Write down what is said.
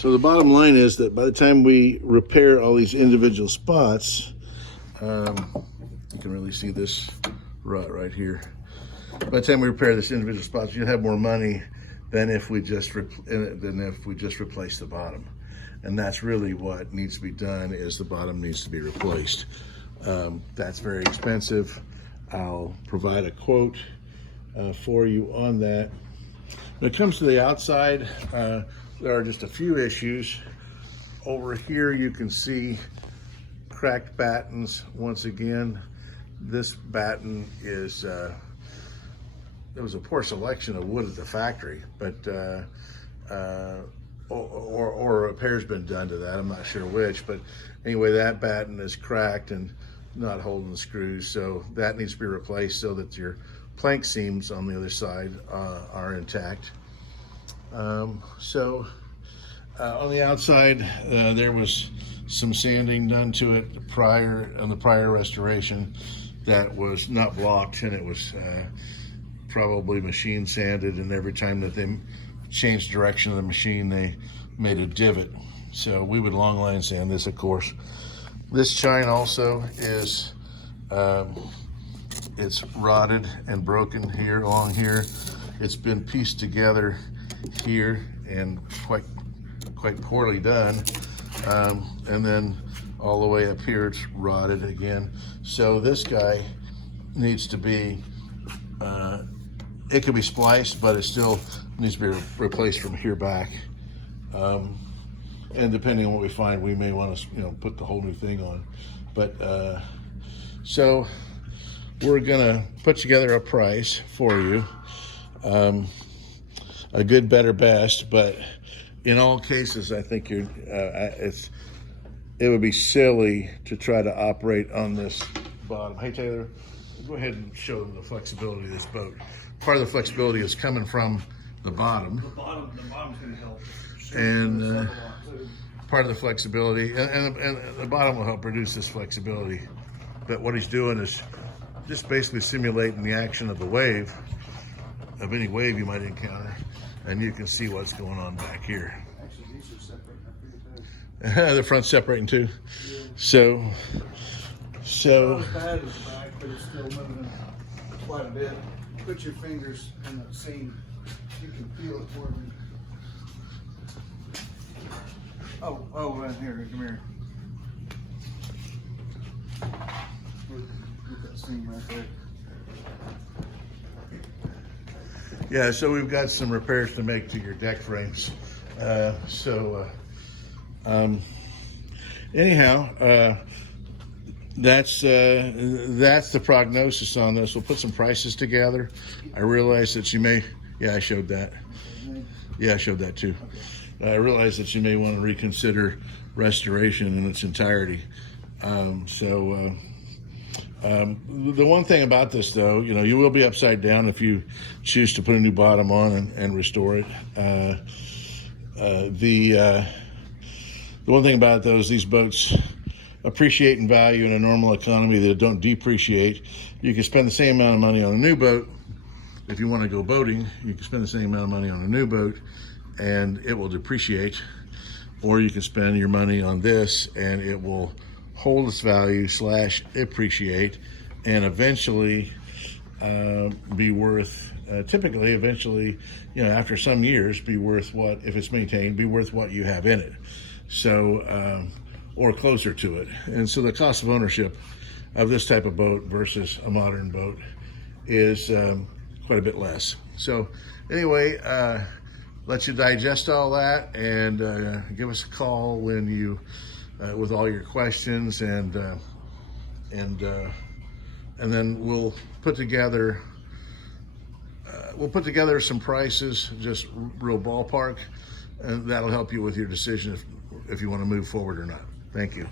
So the bottom line is that by the time we repair all these individual spots, you can really see this rut right here. By the time we repair this individual spots, you'll have more money than if we just replace the bottom. And that's really what needs to be done, is the bottom needs to be replaced. That's very expensive. I'll provide a quote for you on that. When it comes to the outside, there are just a few issues. Over here you can see cracked battens once again. This batten is, there was a poor selection of wood at the factory, but or a repair's been done to that. I'm not sure which, but anyway, that batten is cracked and not holding the screws, so that needs to be replaced so that your plank seams on the other side are intact. On the outside, there was some sanding done to it on the prior restoration that was not blocked, and it was probably machine sanded, and every time that they changed direction of the machine, they made a divot. So we would long line sand this, of course. This chine also is, it's rotted and broken here, along here. It's been pieced together here and quite poorly done. And then all the way up here, it's rotted again. So this guy needs to be, it could be spliced, but it still needs to be replaced from here back. And depending on what we find, we may want to, put the whole new thing on. But so we're gonna put together a price for you, a good, better, best. But in all cases, I think it would be silly to try to operate on this bottom. Hey Taylor, go ahead and show them the flexibility of this boat. Part of the flexibility is coming from the bottom. The bottom's going to help. And part of the flexibility, and the bottom will help produce this flexibility. But what he's doing is just basically simulating the action of the wave, of any wave you might encounter, and you can see what's going on back here. Actually, these are separating. The front's separating too. Yeah. So. Not as bad as the back, but it's still moving quite a bit. Put your fingers in the seam. You can feel it working. Oh, right here, come here. Look at that seam right there. Yeah, so we've got some repairs to make to your deck frames. Anyhow, that's the prognosis on this. We'll put some prices together. I realize that you may, yeah, I showed that. Yeah, I showed that too. I realize that you may want to reconsider restoration in its entirety. The one thing about this, though, you will be upside down if you choose to put a new bottom on and restore it. The one thing about it, though, is these boats appreciate in value in a normal economy that don't depreciate. You can spend the same amount of money on a new boat. If you want to go boating, you can spend the same amount of money on a new boat and it will depreciate, or you can spend your money on this and it will hold its value / appreciate, and eventually be worth, typically eventually, after some years, be worth what, if it's maintained, be worth what you have in it. So, or closer to it. And so the cost of ownership of this type of boat versus a modern boat is quite a bit less. So anyway, let you digest all that, and give us a call when you, with all your questions, and then we'll put together some prices, just real ballpark, and that'll help you with your decision if you want to move forward or not. Thank you.